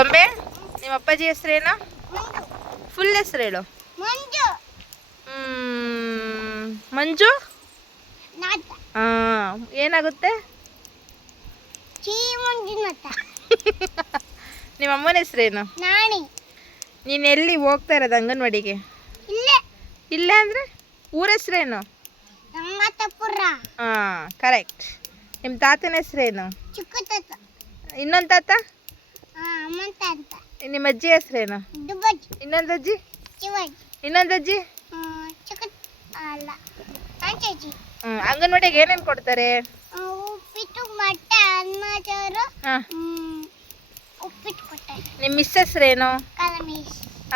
ಗೊಂಬೆ ನಿಮ್ಮ ಅಪ್ಪಾಜಿ ಹೆಸರೇನು? ಫುಲ್ ಹೆಸರು ಹೇಳು. ಮಂಜು. ಏನಾಗುತ್ತೆ? ನಿಮ್ಮ ಅಮ್ಮನ ಹೆಸರೇನು? ನೀನು ಎಲ್ಲಿ ಹೋಗ್ತಾ ಇರೋದು ಅಂಗನವಾಡಿಗೆ? ಇಲ್ಲೇ ಅಂದರೆ ಊರ ಹೆಸರೇನು? ಹಾಂ, ಕರೆಕ್ಟ್. ನಿಮ್ಮ ತಾತನ ಹೆಸರೇನು? ಇನ್ನೊಂದು ತಾತ? ನಿಮ್ಮ ಅಜ್ಜಿ ಹೆಸರೇನು? ಇನ್ನೊಂದು ಅಜ್ಜಿ? ಇನ್ನೊಂದು ಅಜ್ಜಿ? ಅಂಗನವಾಡಿಗೆ ಏನೇನು ಕೊಡ್ತಾರೆ? ಉಪ್ಪಿಟ್ಟು, ಮೊಟ್ಟೆ, ಅನ್ನ, ಸಾರು, ಉಪ್ಪಿಟ್ಟು ಕೊಡ್ತಾರೆ. ನಿಮ್ಮ ಮಿಸ್ ಹೆಸರೇನು?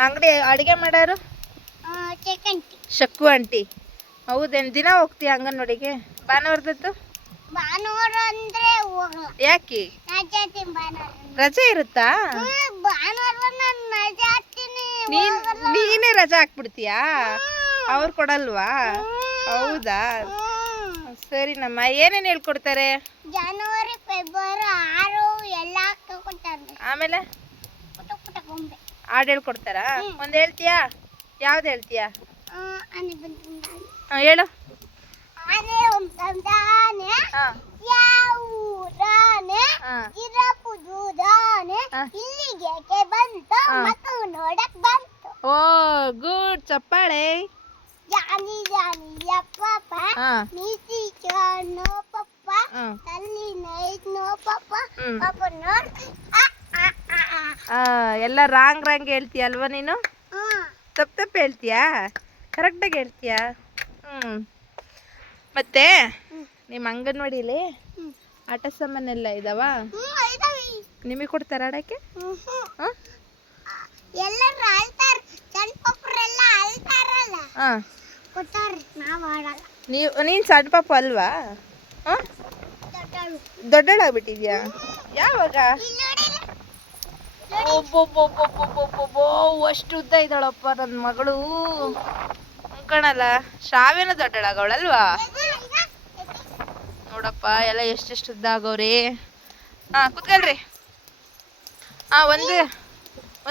ಅಂಗಡಿ ಅಡುಗೆ ಮಾಡೋರು? ಶಕ್ಕು ಆಂಟಿ. ಹೌದೇನು? ದಿನ ಹೋಗ್ತೀಯ ಅಂಗನವಾಡಿಗೆ? ಭಾನುವಾರದದ್ದು? ಭಾನುವಾರ ಅಂದ್ರೆ ಹೋಗಲ್ಲ. ಯಾಕೆ? ರಜೆ ಇರುತ್ತಾ? ನೀನೇ ರಜೆ ಹಾಕ್ಬಿಡ್ತೀಯಾ? ಅವ್ರು ಕೊಡಲ್ವಾ? ಹೌದಾ, ಸರಿ. ನಮ್ಮ ಏನೇನು ಹೇಳ್ಕೊಡ್ತಾರೆ? ಜನವರಿ, ಫೆಬ್ರವರಿ 6 ಎಲ್ಲ ಕೊಡ್ತಾರೆ. ಆಮೇಲೆ ಪುಟ್ಟ ಪುಟ್ಟ ಗೊಂಬೆ ಹಾಡು ಹೇಳ್ಕೊಡ್ತಾರಾ? ಒಂದು ಹೇಳ್ತೀಯಾ? ಯಾವ್ದು ಹೇಳ್ತೀಯಾ? ಹೇಳು. ಆನೆ ಒಂದಾನೆ, ಯಾವೂರಾನೆ, ಜಿರಾಫು ದೂದಾನೆ, ಇಲ್ಲಿಗೆ ಬಂತು, ಮಕ್ಕಳು ನೋಡಕ್ ಬಂತು. ಓ ಗುಡ್, ಚಪ್ಪಾಳೆ. ಜಾನಿ ಜಾನಿ ಯಪ್ಪಪ್ಪ, ನೀತಿ ನೋ ಪಪ್ಪ, ತಲ್ಲಿ ನೈಟ್ ನೋ ಪಪ್ಪ, ಪಪ್ಪ ನೋಡ್. ಎಲ್ಲ ರಾಂಗ್ ಹೇಳ್ತೀಯ ಅಲ್ವಾ ನೀನು? ತಪ್ಪು ಹೇಳ್ತೀಯಾ? ಕರೆಕ್ಟಾಗಿ ಹೇಳ್ತೀಯಾ? ಮತ್ತೆ ನಿಮ್ಮ ಅಂಗನವಾಡಿಲಿ ಆಟ ಸಾಮಾನೆಲ್ಲ ಇದಾವ? ನಿಮಗೆ ಕೊಡ್ತಾರ ಆಡಕ್ಕೆ? ಎಲ್ಲರೂ ಅಳ್ತಾರೆ, ಸಣ್ಣ ಪಪ್ಪರೆಲ್ಲ ಅಳ್ತಾರಲ್ಲ, ಕೊಡ್ತಾರೆ. ನಾವು ಆಡಲ್ಲ. ನೀನು ಸಣ್ಣ ಪಾಪ ಅಲ್ವಾ? ದೊಡ್ಡಳಾಗ್ಬಿಟ್ಟಿದ್ಯಾ? ಯಾವಾಗ? ಅಷ್ಟು ಉದ್ದ ಇದ್ದಾಳಪ್ಪ ನನ್ನ ಮಗಳು. ಅನ್ಕಣಲ್ಲ, ಶ್ರಾವ್ಯನ ದೊಡ್ಡಳಾಗವಳಲ್ವಾ? ನೋಡಪ್ಪ ಎಲ್ಲ ಎಷ್ಟೆಷ್ಟು ಉದ್ದ ಆಗವ್ರಿ. ಕುತ್ಕೊಳ್ರಿ.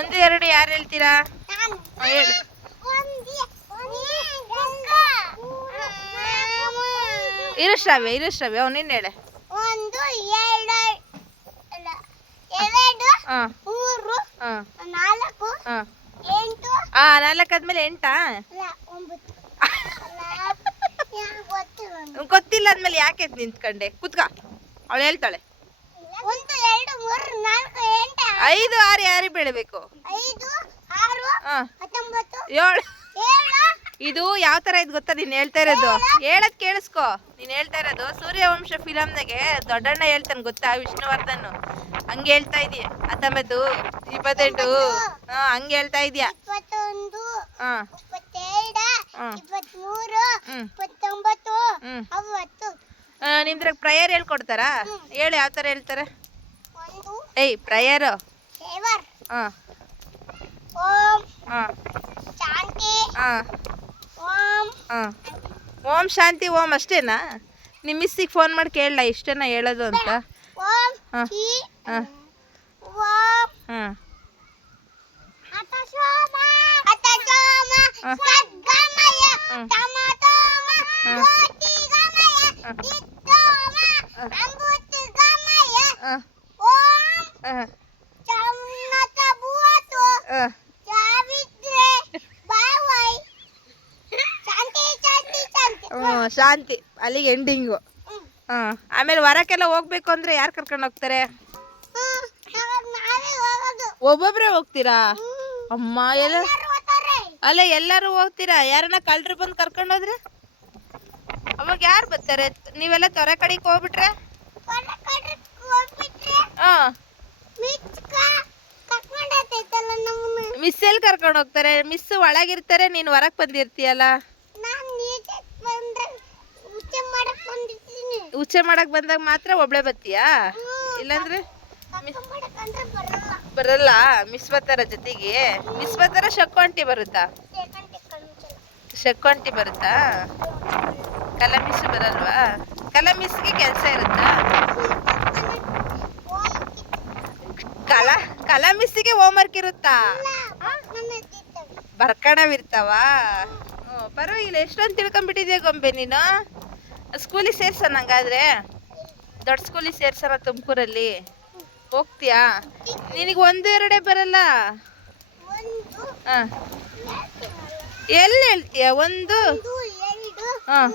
ಒಂದು ಎರಡು ಯಾರು ಹೇಳ್ತೀರಾ? ಹೇಳಿ. ಇರು ಶ್ರಾವ್ಯ ಅವನೇನು ಹೇಳೆ. 1 2 3 4 8. 4 ಆದ್ಮೇಲೆ 8? 9. ಗೊತ್ತಿಲ್ಲ ಅಂದ್ಮೇಲೆ ಯಾಕೆ ನಿಂತ್ಕೊಂಡೆ? ಕುತ್ಕ, ಅವಳು ಹೇಳ್ತಾಳೆ. 1 2 3 4 8. 5 6 ಯಾರಿಗೆ ಬೆಳಿಬೇಕು? 5 6 19 7. 7. ಇದು ಯಾವ ತರ ಇದು ಗೊತ್ತಾ? ನೀನ್ ಹೇಳ್ತಾ ಇರೋದು ಹೇಳದ್ ಕೇಳಿಸ್ಕೊ. ನೀನ್ ಹೇಳ್ತಾ ಇರೋದು ಸೂರ್ಯವಂಶ ಫಿಲಮ್ನಾಗೆ ದೊಡ್ಡಣ್ಣ ಹೇಳ್ತಾನೆ ಗೊತ್ತಾ, ವಿಷ್ಣುವರ್ಧನ್. ಹಂಗೆ ಹೇಳ್ತಾ ಇದೀಯ. 19 28 ಹಂಗೆ ಹೇಳ್ತಾ ಇದೀಯ. 21 22 23 24 60. ನಿಮ್ದ್ರಾಗ ಪ್ರಯರ್ ಹೇಳ್ಕೊಡ್ತಾರಾ? ಹೇಳು, ಯಾವ ತರ ಹೇಳ್ತಾರೆ? ಪ್ರಯರ್. ಓಂ ಶಾಂತಿ, ಓಂ ಶಾಂತಿ ಓಂ ಅಷ್ಟೇನಾ? ನಿಮ್ಮ ಮಿಸ್ಸಿಗೆ ಫೋನ್ ಮಾಡಿ ಕೇಳಲ್ಲ ಇಷ್ಟೇನಾ ಹೇಳೋದು ಅಂತ? ಶಾಂತಿ ಅಲ್ಲಿಗೆ ಎಂಡಿಂಗು. ಆಮೇಲೆ ಹೊರಕ್ಕೆಲ್ಲ ಹೋಗ್ಬೇಕು ಅಂದ್ರೆ ಯಾರು ಕರ್ಕೊಂಡು ಹೋಗ್ತಾರೆ? ಒಬ್ಬೊಬ್ರೆ ಹೋಗ್ತೀರಾ? ಅಮ್ಮ ಅಲ್ಲ, ಎಲ್ಲರೂ ಹೋಗ್ತೀರಾ? ಯಾರನ್ನ ಕಳ್ರು ಬಂದು ಕರ್ಕೊಂಡು ಹೋದ್ರೆ ಅವಾಗ ಯಾರು ಬರ್ತಾರೆ? ನೀವೆಲ್ಲ ತೊರೆ ಕಡೆಗೆ ಹೋಗ್ಬಿಟ್ರೆ ಮಿಸ್ ಎಲ್ಲಿ ಕರ್ಕೊಂಡು ಹೋಗ್ತಾರೆ? ಮಿಸ್ ಒಳಗಿರ್ತಾರೆ, ನೀನು ಹೊರಗೆ ಬಂದಿರ್ತೀಯಲ್ಲ. ಉಚ್ಚೆ ಮಾಡಕ್ ಬಂದಾಗ ಮಾತ್ರ ಒಬ್ಳೆ ಬರ್ತೀಯಾ? ಇಲ್ಲಾಂದ್ರೆ ಬರಲ್ಲ. ಮಿಸ್ ಬರ್ತಾರ ಜೊತೆಗೆ? ಮಿಸ್ ಬರ್ತಾರ, ಶಕ್ಕು ಆಂಟಿ ಬರುತ್ತಾ? ಶಕ್ಕು ಆಂಟಿ ಬರುತ್ತಾ? ಕಲಾ ಮಿಸ್ ಬರಲ್ವಾ? ಕಲಾ ಮಿಸ್ಗೆ ಕೆಲಸ ಇರುತ್ತಾ? ಕಲಾ ಮಿಸ್ಸಿಗೆ ಹೋಮ್ವರ್ಕ್ ಇರುತ್ತಾ? ನನ್ನ ತಿಂತವೆ. ಬರ್ಕಣವಿರ್ತಾವ? ಪರವಾಗಿಲ್ಲ, ಎಷ್ಟೊಂದು ತಿಳ್ಕೊಂಬಿಟ್ಟಿದ್ಯಾ ಗೊಂಬೆ ನೀನು. ಸ್ಕೂಲಿಗೆ ಸೇರ್ಸೋಣ ಹಂಗಾದ್ರೆ, ದೊಡ್ಡ ಸ್ಕೂಲಿಗೆ ಸೇರ್ಸೋಣ ತುಮಕೂರಲ್ಲಿ. ಹೋಗ್ತೀಯಾ? ನಿನಗೆ ಒಂದು ಎರಡೇ ಬರಲ್ಲ. ಒಂದು ಹಾಂ, ಎಲ್ಲಿ ಹೇಳ್ತೀಯ? ಒಂದು ಇದು ಎರಡು ಹಾಂ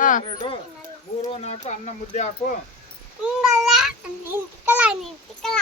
ಹಾಂ ಎರಡು, ಮೂರು, ನಾಲ್ಕು, ಅನ್ನ ಮುದ್ದೆ ಹಾಕು. ಹಿಂಗಲ್ಲ ನಿಂತ್ಕಲ್ಲ